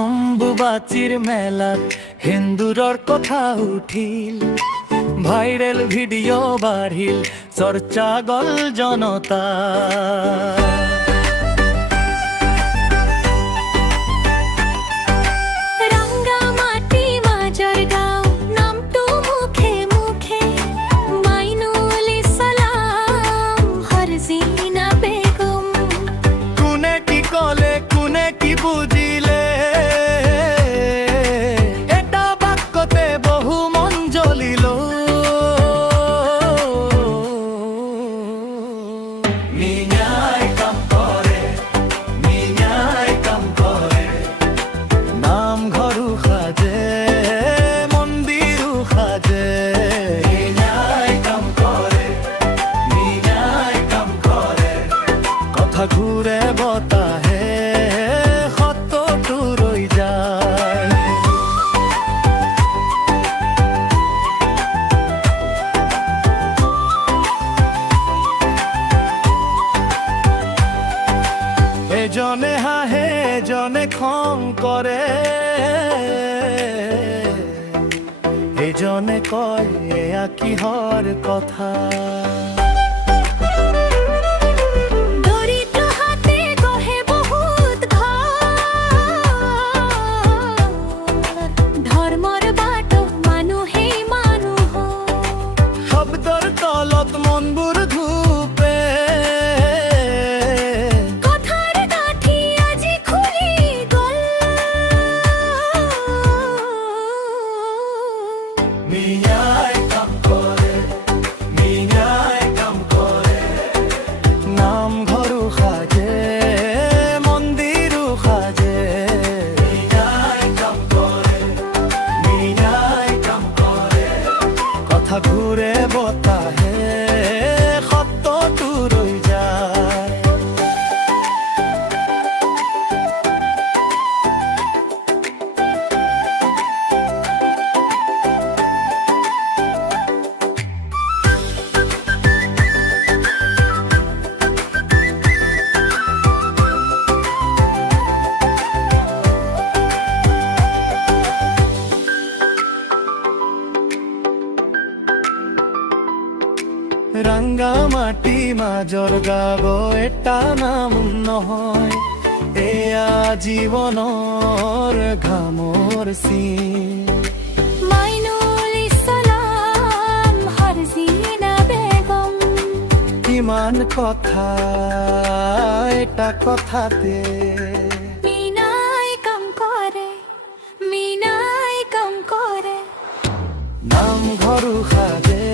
অম্বুবাচীৰ মেলাত হিন্দুৰৰ কথা উঠিল, ভাইৰেল ভিডিঅ' বাঢ়িল, চৰ্চা গল জনতা। কোনে কি কলে কোনে কি বুজিলে, ঘুৰে বতাহে সতটো ৰৈ যায়। এজনে হাঁহে এজনে খং কৰে, এজনে কয় এয়া কিহৰ কথা। তলত মনবোৰ ধূপে, কথাৰ কাঠি আজি খুলি গল। মিয়াই কাম কৰে, মিয়াই কাম কৰে, নামঘৰো সাজে মন্দিৰো সাজে। মিয়াই কাম কৰে, মিয়াই কাম কৰে, কথা ঘূৰে বতাহে সতটো ৰৈ যায়। ৰাংগামাটি মাজৰ গাব এটা নাম নহয়, এয়া জীৱনৰ ঘামৰ চিন। মাইনুল ইছলাম হাৰজিনা বেগম, কিমান কথা এটা কথাতে। মিনাই কাম কৰে, মিনাই কাম কৰে, নামঘৰো সাজে